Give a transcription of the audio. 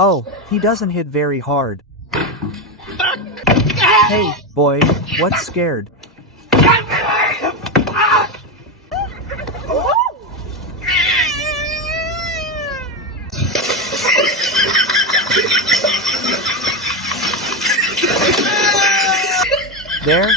Oh, he doesn't hit very hard. Hey, boy, what's scared? There,